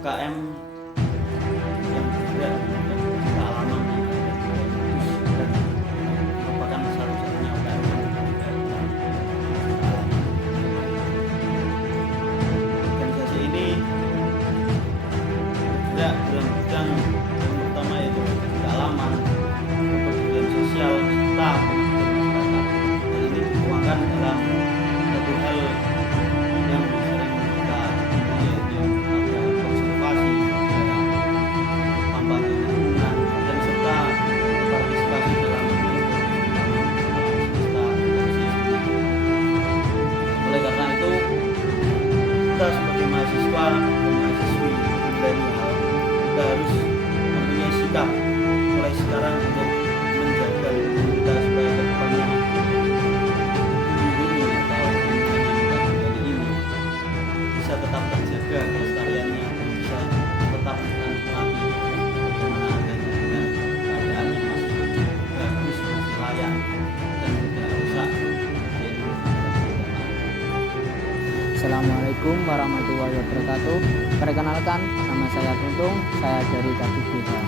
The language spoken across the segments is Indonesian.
UKM yang juga kealaman yang bagus dan merupakan satu-satunya UKM yang juga organisasi ini juga dalam bidang yang pertama yaitu kealaman untuk kegiatan sosial serta pengabdian masyarakat. Hal ini dituangkan dalam satu hal yang sering kita temui yaitu ada konservasi, ada membantu lingkungan dan serta berpartisipasi dalam semesta organisasi. Oleh karena itu kita sebagai mahasiswa dan mahasiswi milenial kita harus mempunyai sikap mulai sekarang untuk menjaga lingkungan kita supaya kedepannya bumi ini atau lingkungan yang kita tinggali ini bisa tetap terjaga kelestariannya dan bisa tetap kita nikmati bagaimana adanya dengan keadaan yang masih bagus, masih layak dan tidak rusak di Indonesia. Assalamualaikum warahmatullahi wabarakatuh. Perkenalkan, nama saya Tuntung, saya dari Kadif Desa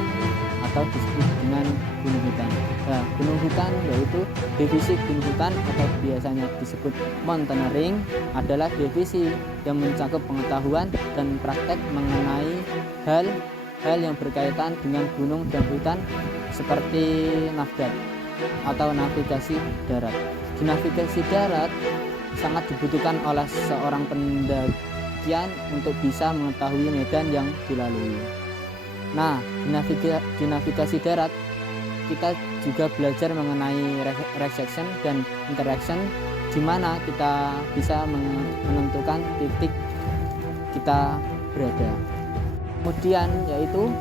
atau disebut dengan Gunung Hutan. Nah, Gunung Hutan yaitu divisi Gunung Hutan atau biasanya disebut mountaineering adalah divisi yang mencakup pengetahuan dan praktek mengenai hal yang berkaitan dengan gunung dan hutan seperti navdat atau navigasi darat. Di navigasi darat sangat dibutuhkan oleh seorang pendakian untuk bisa mengetahui medan yang dilalui. Nah, di navigasi darat kita juga belajar mengenai resection dan interaction, di mana kita bisa menentukan titik kita berada. Kemudian yaitu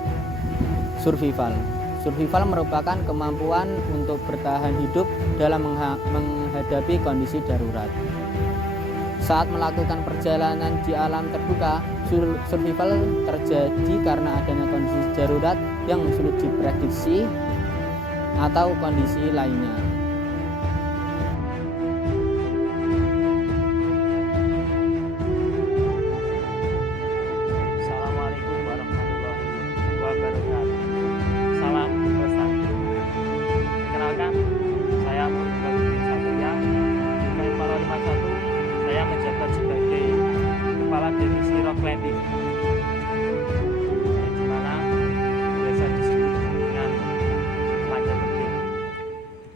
survival. Survival merupakan kemampuan untuk bertahan hidup dalam menghadapi kondisi darurat. Saat melakukan perjalanan di alam terbuka, survival terjadi karena adanya kondisi darurat yang sulit diprediksi atau kondisi lainnya. Assalamualaikum warahmatullahi wabarakatuh. Salam bersatu. Kenalkan, saya Murid Satria, UKM Pala 51. Saya menjabat sebagai Kepala Divisi Rock Climbing, yang dimana biasa disebut dengan panjat tebing.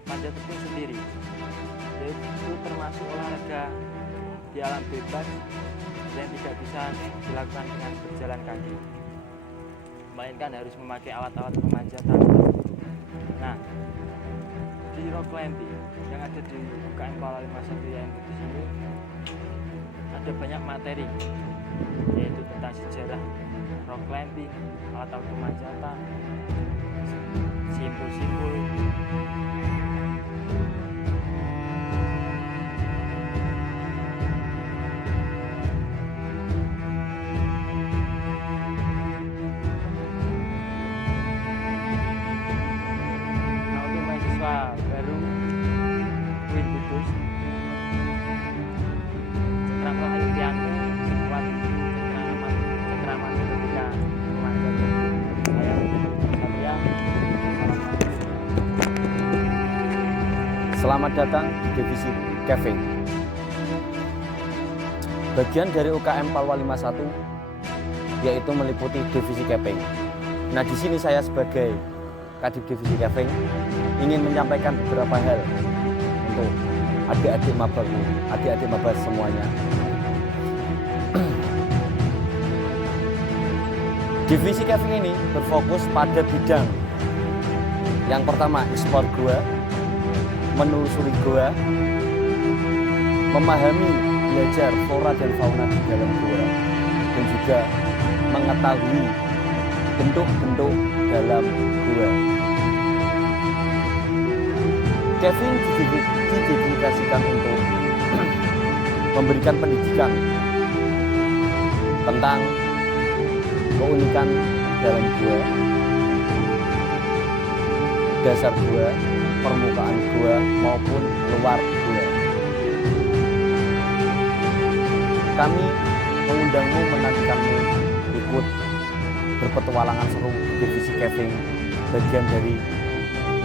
Panjat tebing sendiri yaitu termasuk olahraga di alam bebas yang tidak bisa dilakukan dengan berjalan kaki, melainkan harus memakai alat-alat pemanjatan. Nah, di rock climbing yang ada di UKM Pala 51 yang di sini ada banyak materi, yaitu tentang sejarah rock climbing, alat-alat pemanjatan, simbol-simbol. Nah, untuk mahasiswa baru Win Kudus, cengkraman impianmu sekuat cengkraman ketika memanjat tebing. Saya Satria. Selamat datang di divisi caving. Bagian dari UKM Palwa 51 yaitu meliputi divisi caving. Nah, di sini saya sebagai Kadif Divisi Caving ingin menyampaikan beberapa hal untuk adik-adik maba semuanya. Divisi caving ini berfokus pada bidang yang pertama, eksplor gua, menelusuri gua, memahami, belajar flora dan fauna di dalam gua, dan juga mengetahui bentuk-bentuk dalam gua. Caving didedikasikan untuk memberikan pendidikan tentang keunikan dalam gua, dasar gua, permukaan gua maupun luar gua. Kami mengundangmu, menantikanmu ikut berpetualangan seru di divisi caving bagian dari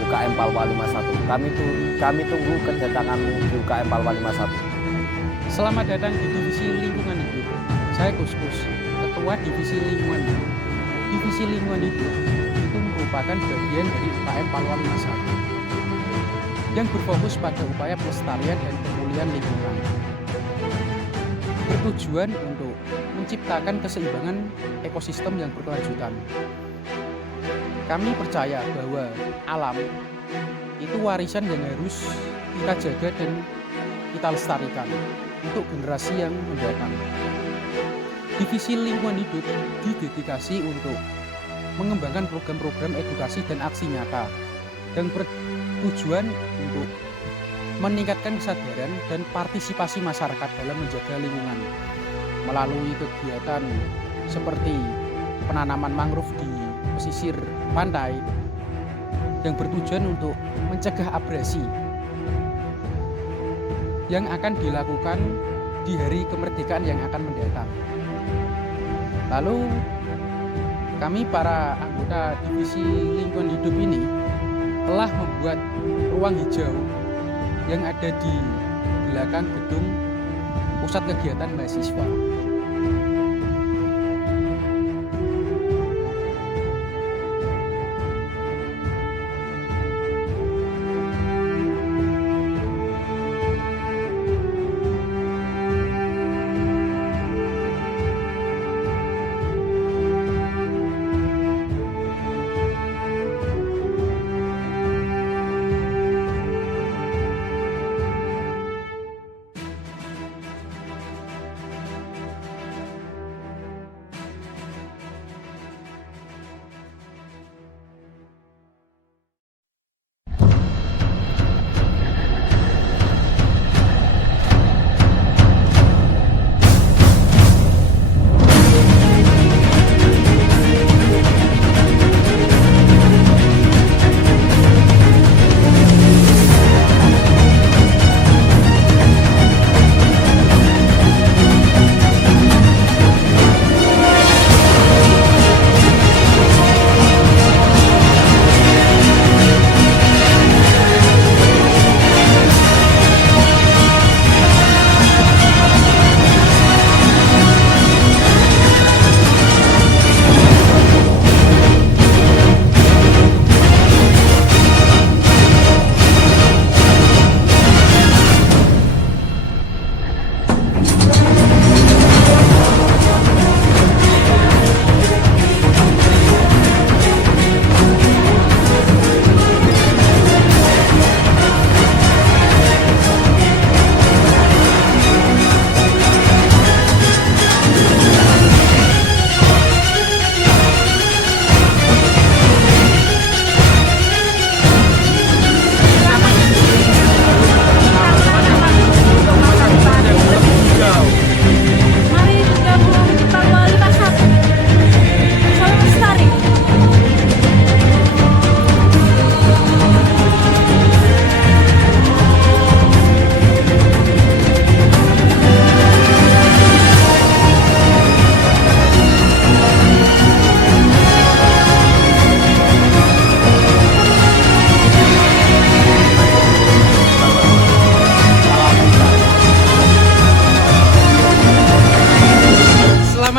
UKM Palwa 51. Kami tunggu kedatanganmu di UKM Palwa 51. Selamat datang di Divisi Lingkungan Hidup. Saya Kuskus, Ketua Divisi Lingkungan Hidup. Divisi Lingkungan Hidup itu merupakan bagian dari UKM Palwa 51 yang berfokus pada upaya pelestarian dan pemulihan lingkungan. Bertujuan untuk menciptakan keseimbangan ekosistem yang berkelanjutan. Kami percaya bahwa alam itu warisan yang harus kita jaga dan kita lestarikan untuk generasi yang mendatang. Divisi Lingkungan Hidup didedikasi untuk mengembangkan program-program edukasi dan aksi nyata yang bertujuan untuk meningkatkan kesadaran dan partisipasi masyarakat dalam menjaga lingkungan melalui kegiatan seperti penanaman mangrove di pesisir pantai yang bertujuan untuk mencegah abrasi yang akan dilakukan di hari kemerdekaan yang akan mendatang. Lalu kami para anggota Divisi Lingkungan Hidup ini telah membuat ruang hijau yang ada di belakang gedung pusat kegiatan mahasiswa.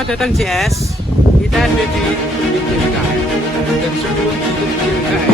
Selamat datang JS. Kita ada di UKM dan sebelum di UKM